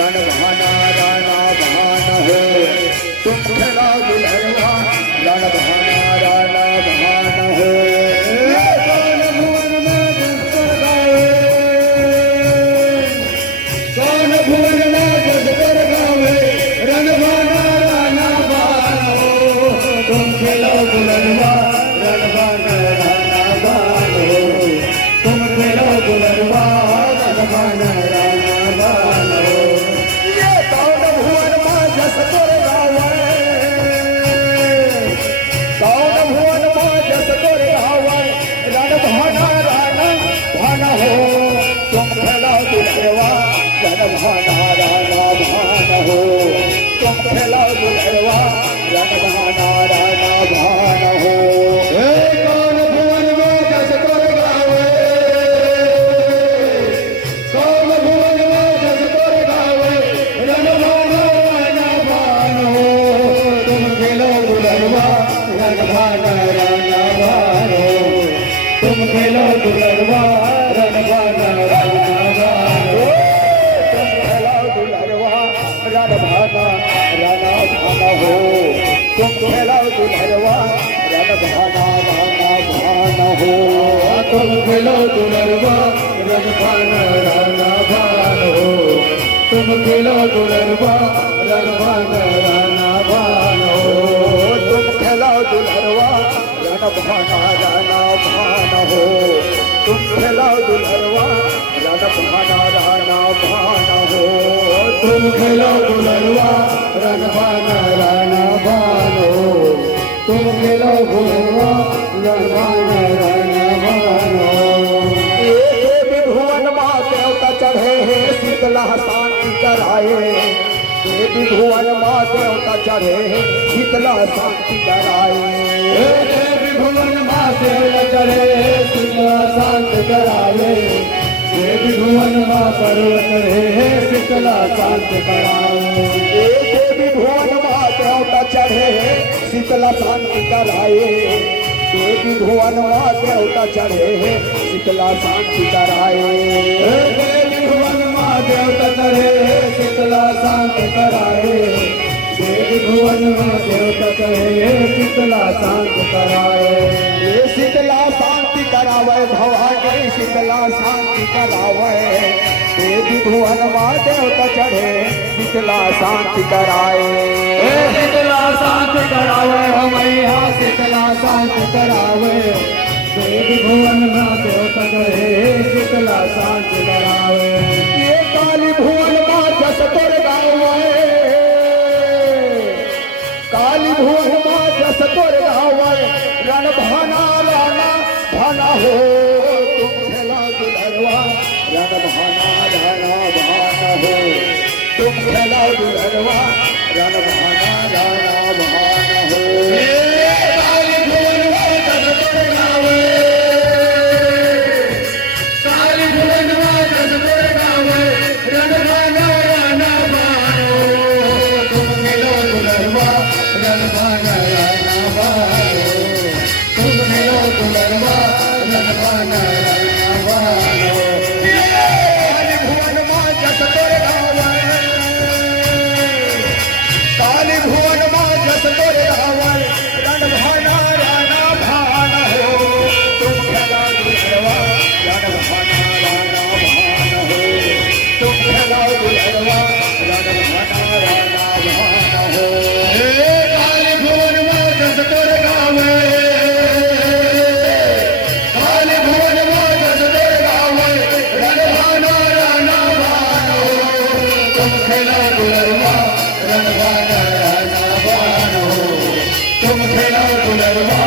रण भाना राणा भान हो तुम खेला दुल्हनवा रण भाना राणा भान हो कौन भुवन में जसकर गावे कौन भुवन में जसकर गावे रण भाना राणा भान हो तुम खेला दुल्हनवा रण भाना राणा भान हो तुम खेला दुल्हनवा रण भाना राणा भान हो ये कौन भुवन में जसकर गावे कौन भुवन में जसकर गावे रण भाना राणा भान हो तुम खेला दुल्हनवा रण भाना राणा भान हो तुम खेला दुल्हनवा रण भाना राणा भान हो कौन भुवन में जसकर गावे कौन भुवन में जसकर गावे रण भाना राणा भान हो तुम खेलो दुल्हनवा रण भाना राणा भान हो तुम खेलो दुल्हनवा रण भाना राणा भान हो तुम खेलो दुल्हनवा रण भाना राणा भान हो तुम खेलो दुल्हनवा रण भाना राणा भान हो तुम खेलो दुल्हनवा रण भाना राणा भान हो तुम खेलो दुल्हनवा रण भाना राणा भान हो तुम खेलो दुल्हनवा रण भाना राणा भान हो तुम खेलो दुल्हनवा रण भाना राणा भान हो तुम खेलो दुल्हनवा रण भाना राणा भान हो तुम खेलो दुल्हनवा रण भाना राणा भान हो देवी भुवन माँ देवता चढ़े हैं शीतला शांति कराए देवी भुवन माँ देवता चढ़े हैं शीतला शांति कराए देवी भुवन माँ देवता चढ़े शीतला शांति कराए देवी भुवन माँ पर्वत चढ़े शीतला शांति कराए देवी भुवन माँ देवता चढ़े शीतला शांति कराए देवी भुवन माँ देवता चढ़े शीतला शांति कराए देवी भुवन माँ देवता चढ़े शीतला शांति कराए देवी भुवन माँ देवता चढ़े शीतला शांति कराए ये शीतला शांति करावे भवानी शीतला शांति करावे देवी भुवन माँ देवता चढ़े शीतला शांति कराए शीतला शांति करावे मैया शीतला शांति करावे देवी भुवन माँ देवता चढ़े शीतला शांति करावे ये काली भुवन माँ जसकर गावे काली भुवन माँ जसकर गावे रण भाना राणा भाना हो तुम खेला दुल्हनवा रण भाना राणा भान हो तुम खेला दुल्हनवा रण भाना राणा भान हो काली भुवन माँ जसकर गावे काली भुवन माँ जसकर गावे रण भाना राणा भान हो तुम खेला दुल्हनवा रण भाना राणा भान हो तुम खेला दुल्हनवा रण भाना राणा भान हो काली भुवन माँ जसकर गावे काली भुवन माँ जसकर गावे रण भाना राणा भान हो तुम खेला दुल्हनवा रण भाना राणा भान हो तुम खेला दुल्हनवा रण भाना राणा भान हो काली भुवन माँ जसकर गावे काली भुवन माँ जसकर गावे रण भाना राणा भान हो तुम खेला दुल्हनवा रण भाना राणा भान हो तुम खेला दुल्हनवा